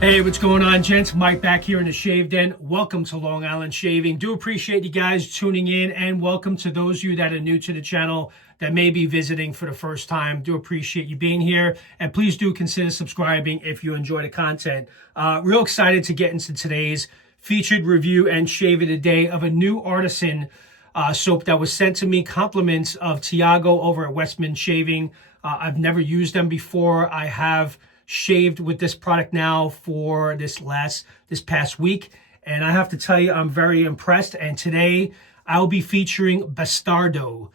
Hey, what's going on, gents? Mike back here in the Shave Den. Welcome to Long Island Shaving. Do appreciate you guys tuning in, and welcome to those of you that are new to the channel that may be visiting for the first time. Do appreciate you being here, and please do consider subscribing if you enjoy the content. Real excited to get into today's featured review and shave of the day of a new artisan soap that was sent to me. Compliments of Tiago over at WestMan Shaving. I've never used them before. I have shaved with this product now for this past week, and I have to tell you, I'm very impressed. And today I'll be featuring Bastardo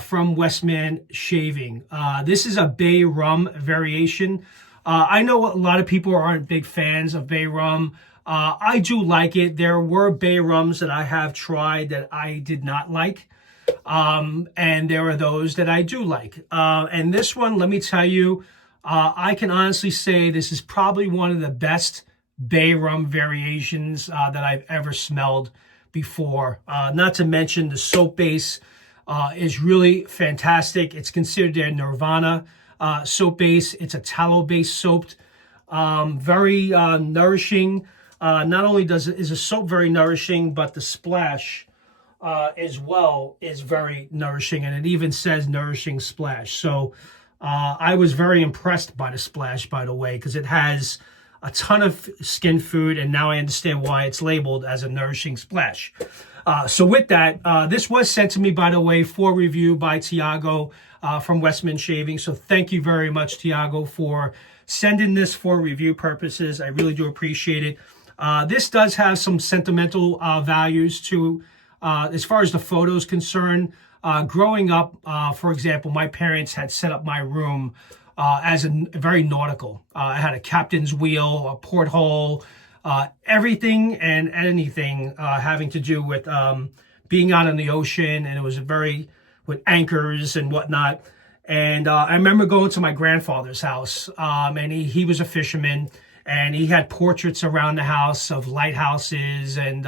from WestMan Shaving. This is a Bay Rum Variation. I know a lot of people aren't big fans of Bay Rum. I do like it. There were Bay Rums that I have tried that I did not like, and there are those that I do like. And this one, let me tell you, I can honestly say this is probably one of the best Bay Rum variations that I've ever smelled before. Not to mention the soap base is really fantastic. It's considered their Nirvana soap base. It's a tallow-based soap, very nourishing. Not only is a soap very nourishing, but the splash as well is very nourishing, and it even says nourishing splash. So I was very impressed by the splash, by the way, because it has a ton of skin food, and now I understand why it's labeled as a nourishing splash. So with that, this was sent to me, by the way, for review by Tiago from WestMan Shaving. So thank you very much, Tiago, for sending this for review purposes. I really do appreciate it. This does have some sentimental values to, as far as the photo is concerned. Growing up, for example, my parents had set up my room as a very nautical. I had a captain's wheel, a porthole, everything and anything having to do with being out in the ocean, and it was with anchors and whatnot. And I remember going to my grandfather's house, and he was a fisherman, and he had portraits around the house of lighthouses, and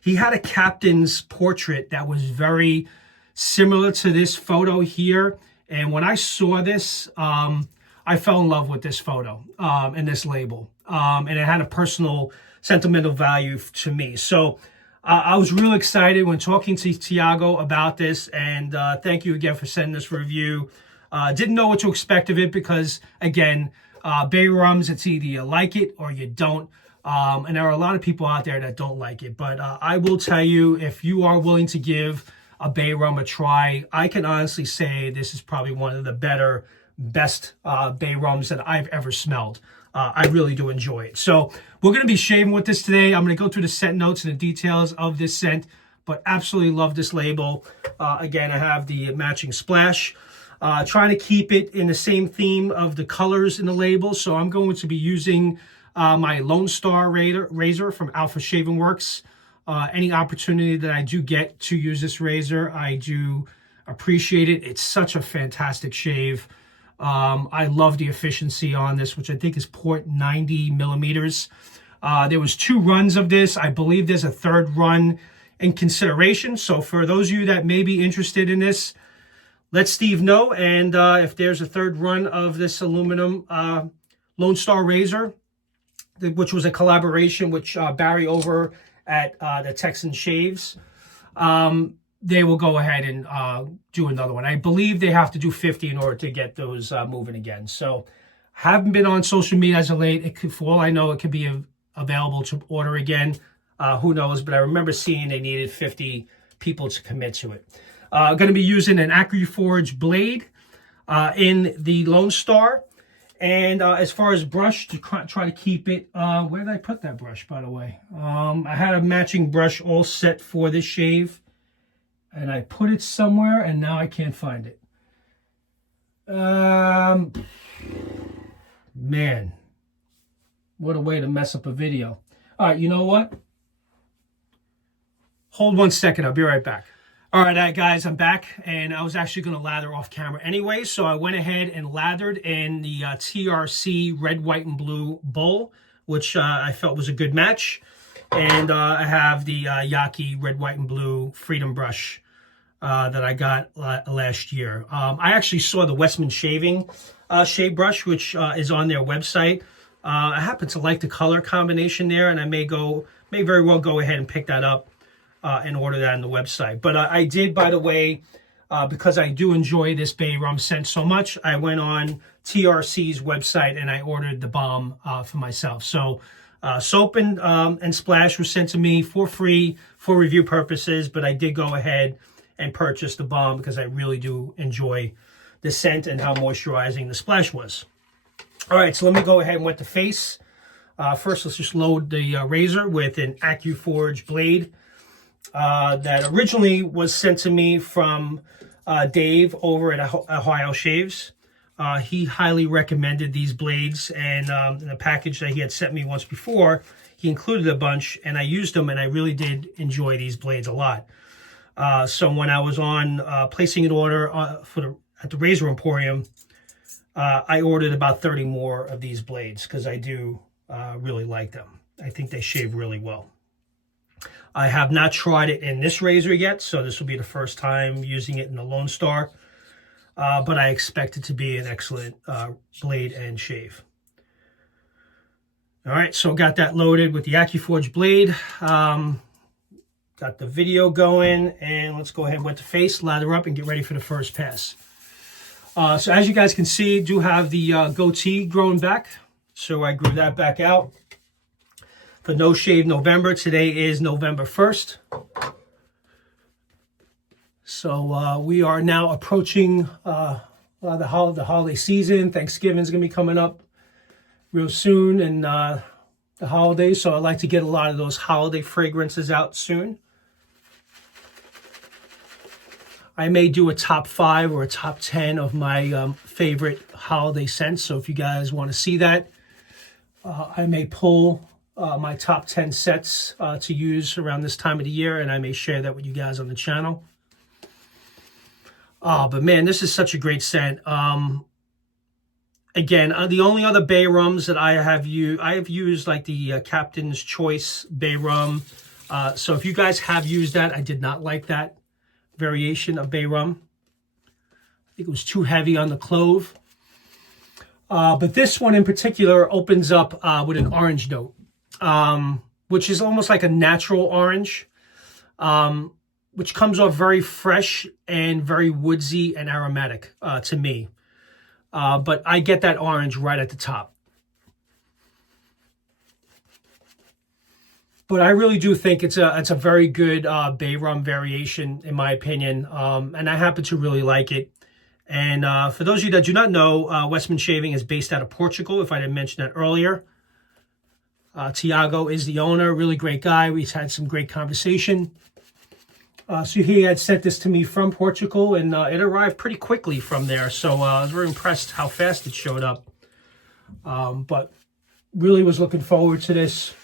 he had a captain's portrait that was very similar to this photo here. And when I saw this, I fell in love with this photo and this label, and it had a personal sentimental value to me. So I was real excited when talking to Tiago about this, and thank you again for sending this review. Didn't know what to expect of it because, again, Bay Rums, it's either you like it or you don't. And there are a lot of people out there that don't like it. But I will tell you, if you are willing to give a Bay Rum a try, I can honestly say this is probably one of the best Bay Rums that I've ever smelled. I really do enjoy it. So we're going to be shaving with this today. I'm going to go through the scent notes and the details of this scent, but absolutely love this label. Again, I have the matching splash. Trying to keep it in the same theme of the colors in the label. So I'm going to be using my Lonestar razor from Alpha Shaving Works. Any opportunity that I do get to use this razor, I do appreciate it. It's such a fantastic shave. I love the efficiency on this, which I think is 0.90 millimeters. There was 2 runs of this. I believe there's a 3rd run in consideration. So for those of you that may be interested in this, let Steve know. And if there's a 3rd run of this aluminum Lonestar razor, which was a collaboration with Barry over at the Texan Shaves, they will go ahead and do another one. I believe they have to do 50 in order to get those moving again. So haven't been on social media as of late. For all I know, it could be available to order again. Who knows? But I remember seeing they needed 50 people to commit to it. Going to be using an AcryForge blade in the Lonestar. And as far as brush, to try to keep it, where did I put that brush, by the way? I had a matching brush all set for this shave, and I put it somewhere, and now I can't find it. Man, what a way to mess up a video. All right, you know what? Hold 1 second, I'll be right back. All right, guys, I'm back, and I was actually going to lather off camera anyway, so I went ahead and lathered in the TRC red, white, and blue bowl, which I felt was a good match. And I have the Yaki red, white, and blue Freedom brush that I got last year. I actually saw the WestMan Shaving shave brush, which is on their website. I happen to like the color combination there, and I may very well go ahead and pick that up and order that on the website. But I did, by the way, because I do enjoy this Bay Rum scent so much, I went on TRC's website and I ordered the balm for myself. So soap and splash was sent to me for free for review purposes, but I did go ahead and purchase the balm because I really do enjoy the scent and how moisturizing the splash was. All right, so let me go ahead and wet the face. First, let's just load the razor with an AccuForge blade that originally was sent to me from Dave over at Ohio Shaves. He highly recommended these blades, and in a package that he had sent me once before, he included a bunch, and I used them, and I really did enjoy these blades a lot. So when I was on placing an order at the Razor Emporium, I ordered about 30 more of these blades because I do really like them. I think they shave really well. I have not tried it in this razor yet, so this will be the first time using it in the Lonestar. But I expect it to be an excellent blade and shave. All right, so got that loaded with the AccuForge blade. Got the video going, and let's go ahead and wet the face, lather up, and get ready for the first pass. So as you guys can see, do have the goatee growing back. So I grew that back out for No Shave November. Today is November 1st. So we are now approaching the holiday season. Thanksgiving's going to be coming up real soon, and the holidays. So I like to get a lot of those holiday fragrances out soon. I may do a top 5 or a top 10 of my favorite holiday scents. So if you guys want to see that, I may pull my top 10 sets to use around this time of the year, and I may share that with you guys on the channel. But man, this is such a great scent. Again, the only other Bay Rums that I have used like the Captain's Choice Bay Rum. So if you guys have used that, I did not like that variation of Bay Rum. I think it was too heavy on the clove. But this one in particular opens up with an orange note, which is almost like a natural orange, which comes off very fresh and very woodsy and aromatic to me. But I get that orange right at the top. But I really do think it's a very good Bay Rum variation, in my opinion, and I happen to really like it. And for those of you that do not know, WestMan Shaving is based out of Portugal, if I didn't mention that earlier. Tiago is the owner, really great guy. We've had some great conversation. So he had sent this to me from Portugal, and it arrived pretty quickly from there. So I was very impressed how fast it showed up. But really was looking forward to this.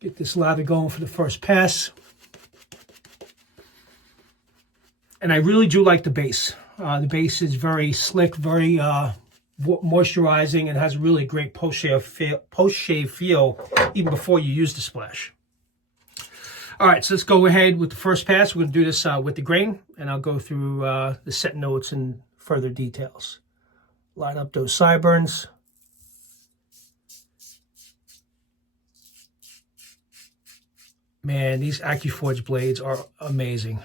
Get this lather going for the first pass. And I really do like the base. The base is very slick, very moisturizing, and has a really great post-shave feel even before you use the splash. All right, so let's go ahead with the first pass. We're going to do this with the grain, and I'll go through the scent notes and further details. Line up those sideburns. Man, these AccuForge blades are amazing.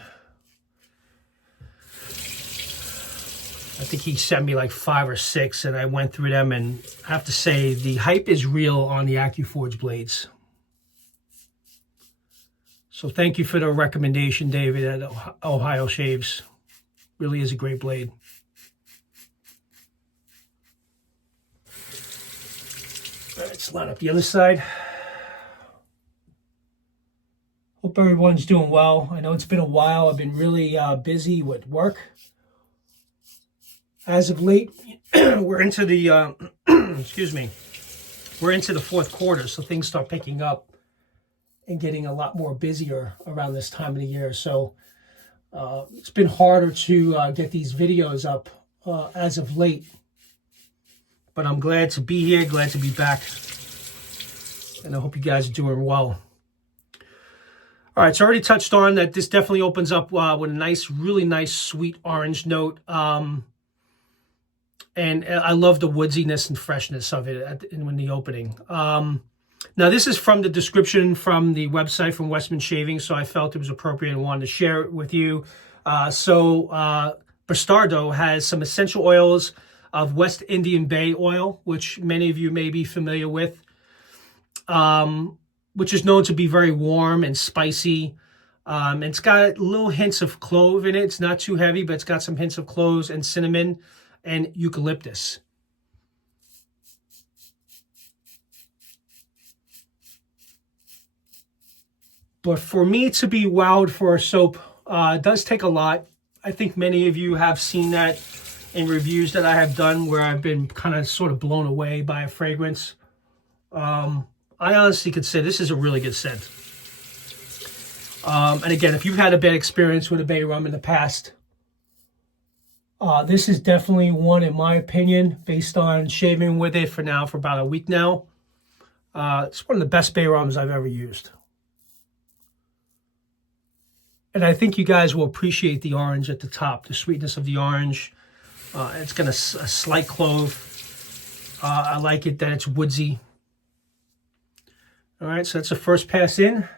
I think he sent me like 5 or 6, and I went through them, and I have to say the hype is real on the AccuForge blades. So thank you for the recommendation, David, at Ohio Shaves. Really is a great blade. All right, let's line up the other side. Hope everyone's doing well. I know it's been a while. I've been really busy with work. As of late, we're into the, excuse me, we're into the 4th quarter, so things start picking up and getting a lot more busier around this time of the year. So it's been harder to get these videos up as of late. But I'm glad to be here, glad to be back. And I hope you guys are doing well. All right, so I already touched on that this definitely opens up with a nice, really nice, sweet orange note. And And I love the woodsiness and freshness of it in the opening. Now, this is from the description from the website from WestMan Shaving, so I felt it was appropriate and wanted to share it with you. Bastardo has some essential oils of West Indian Bay oil, which many of you may be familiar with, which is known to be very warm and spicy. And it's got little hints of clove in it. It's not too heavy, but it's got some hints of cloves and cinnamon and eucalyptus. But for me to be wowed for a soap, it does take a lot. I think many of you have seen that in reviews that I have done where I've been kind of sort of blown away by a fragrance. I honestly could say this is a really good scent. And again, if you've had a bad experience with a Bay Rum in the past, this is definitely one, in my opinion, based on shaving with it for about a week now. It's one of the best Bay Rums I've ever used. And I think you guys will appreciate the orange at the top, the sweetness of the orange. It's got a slight clove. I like it that it's woodsy. All right, so that's the first pass in.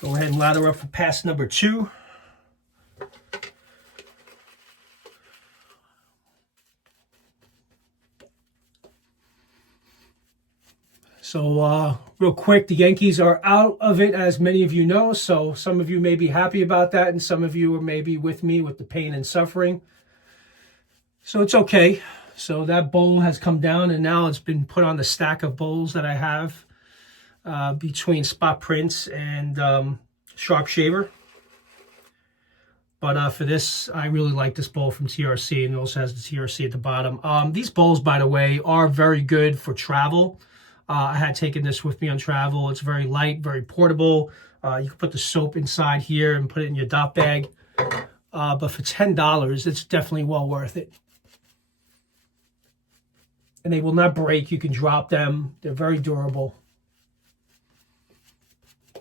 Go ahead and lather up for pass number 2. So real quick, the Yankees are out of it, as many of you know. So some of you may be happy about that, and some of you are maybe with me with the pain and suffering. So it's okay. So that bowl has come down, and now it's been put on the stack of bowls that I have between Spot Prints and Sharp Shaver. But for this, I really like this bowl from TRC, and it also has the TRC at the bottom. These bowls, by the way, are very good for travel. I had taken this with me on travel. It's very light, very portable. You can put the soap inside here and put it in your dot bag. But for $10, it's definitely well worth it. And they will not break. You can drop them. They're very durable.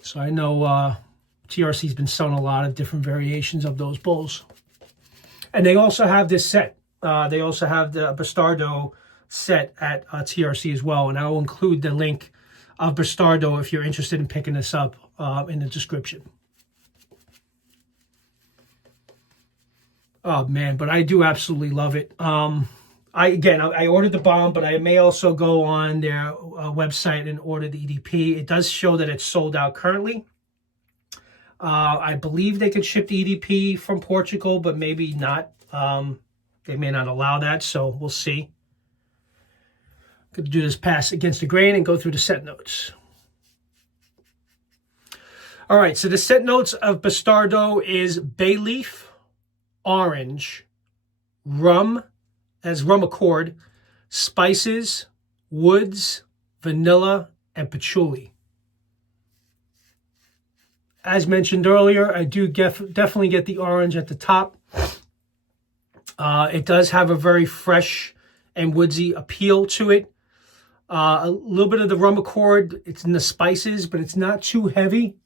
So I know TRC's been selling a lot of different variations of those bowls. And they also have this set. They also have the Bastardo set at TRC as well, and I will include the link of Bastardo if you're interested in picking this up in the description. Oh man, but I do absolutely love it. I ordered the bomb, but I may also go on their website and order the EDP. It does show that it's sold out currently. I believe they could ship the EDP from Portugal, but maybe not. They may not allow that, so we'll see. Going to do this pass against the grain and go through the scent notes. All right, so the scent notes of Bastardo is bay leaf, orange, rum, as rum accord, spices, woods, vanilla, and patchouli. As mentioned earlier, I do definitely get the orange at the top. It does have a very fresh and woodsy appeal to it. A little bit of the rum accord. It's in the spices, but it's not too heavy.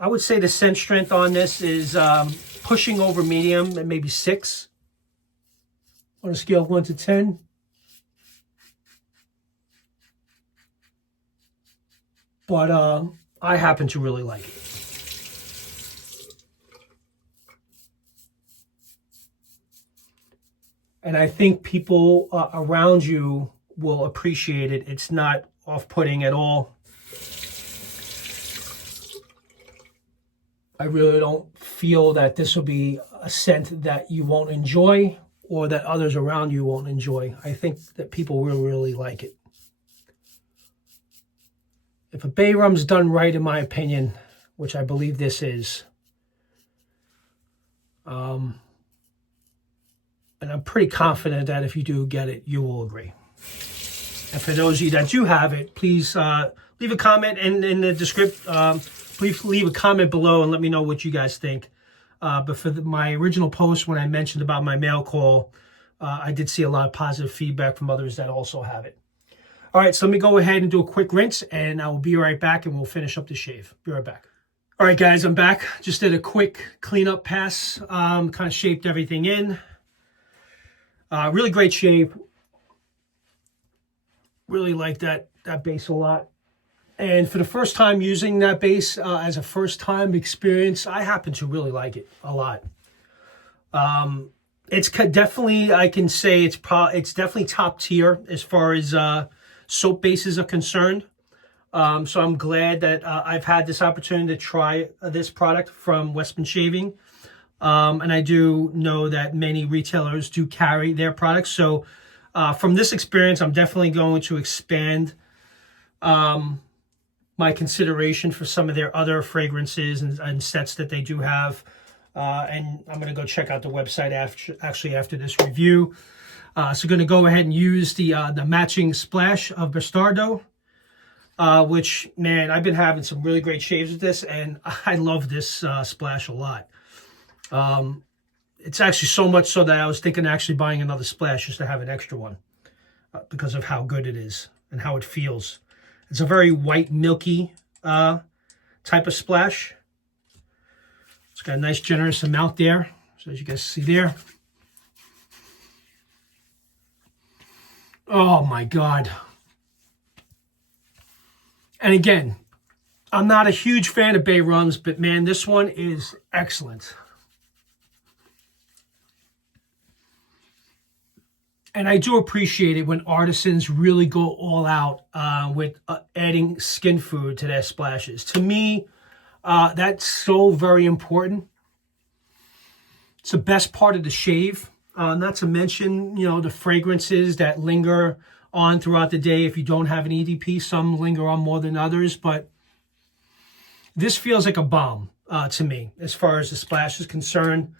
I would say the scent strength on this is pushing over medium and maybe 6 on a scale of 1 to 10. But I happen to really like it. And I think people around you will appreciate it. It's not off-putting at all. I really don't feel that this will be a scent that you won't enjoy or that others around you won't enjoy. I think that people will really like it. If a Bay Rum's done right, in my opinion, which I believe this is, and I'm pretty confident that if you do get it, you will agree. And for those of you that do have it, please leave a comment in the description. Please leave a comment below and let me know what you guys think. But for my original post, when I mentioned about my mail call, I did see a lot of positive feedback from others that also have it. All right, so let me go ahead and do a quick rinse, and I will be right back, and we'll finish up the shave. Be right back. All right, guys, I'm back. Just did a quick cleanup pass, kind of shaped everything in. Really great shave. Really like that base a lot. And for the first time using that base as a first time experience, I happen to really like it a lot. It's definitely, I can say it's definitely top tier as far as soap bases are concerned. So I'm glad that I've had this opportunity to try this product from WestMan Shaving. And I do know that many retailers do carry their products. So from this experience, I'm definitely going to expand my consideration for some of their other fragrances and sets that they do have. And I'm going to go check out the website after this review. So going to go ahead and use the matching splash of Bastardo, which, man, I've been having some really great shaves with this, and I love this splash a lot. It's actually so much so that I was thinking of actually buying another splash just to have an extra one because of how good it is and how it feels. It's a very white, milky type of splash. It's got a nice, generous amount there. So as you guys see there. Oh, my God. And again, I'm not a huge fan of Bay Rums, but, man, this one is excellent. And I do appreciate it when artisans really go all out with adding skin food to their splashes. To me, that's so very important. It's the best part of the shave. Not to mention, you know, the fragrances that linger on throughout the day. If you don't have an EDP, some linger on more than others. But this feels like a balm to me as far as the splash is concerned.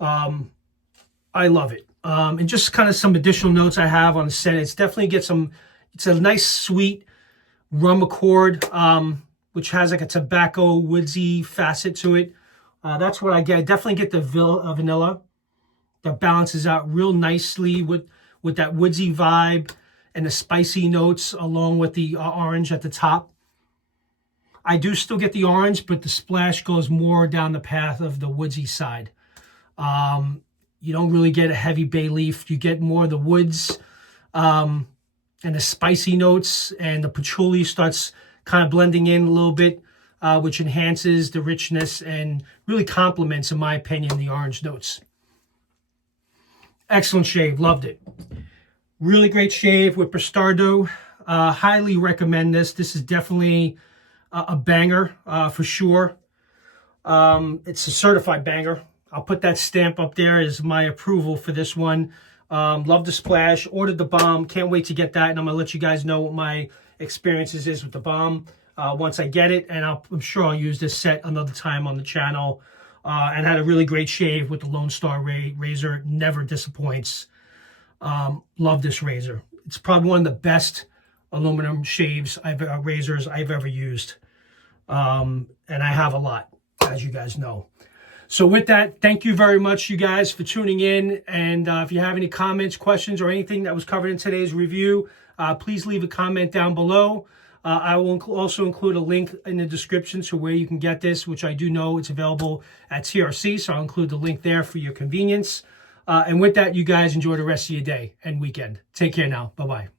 I love it. And just kind of some additional notes I have on the scent. It's definitely it's a nice sweet rum accord, which has like a tobacco woodsy facet to it. That's what I get. I definitely get the vanilla that balances out real nicely with that woodsy vibe and the spicy notes along with the orange at the top. I do still get the orange, but the splash goes more down the path of the woodsy side. You don't really get a heavy bay leaf. You get more of the woods and the spicy notes, and the patchouli starts kind of blending in a little bit, which enhances the richness and really complements, in my opinion, the orange notes. Excellent shave. Loved it. Really great shave with Bastardo. Highly recommend this. This is definitely a banger for sure. It's a certified banger. I'll put that stamp up there as my approval for this one. Love the splash. Ordered the balm. Can't wait to get that. And I'm going to let you guys know what my experiences is with the balm once I get it. And I'm sure I'll use this set another time on the channel. And had a really great shave with the Lonestar razor. Never disappoints. Love this razor. It's probably one of the best aluminum razors I've ever used. And I have a lot, as you guys know. So with that, thank you very much, you guys, for tuning in. And if you have any comments, questions, or anything that was covered in today's review, please leave a comment down below. I will also include a link in the description to where you can get this, which I do know it's available at TRC. So I'll include the link there for your convenience. And with that, you guys enjoy the rest of your day and weekend. Take care now. Bye-bye.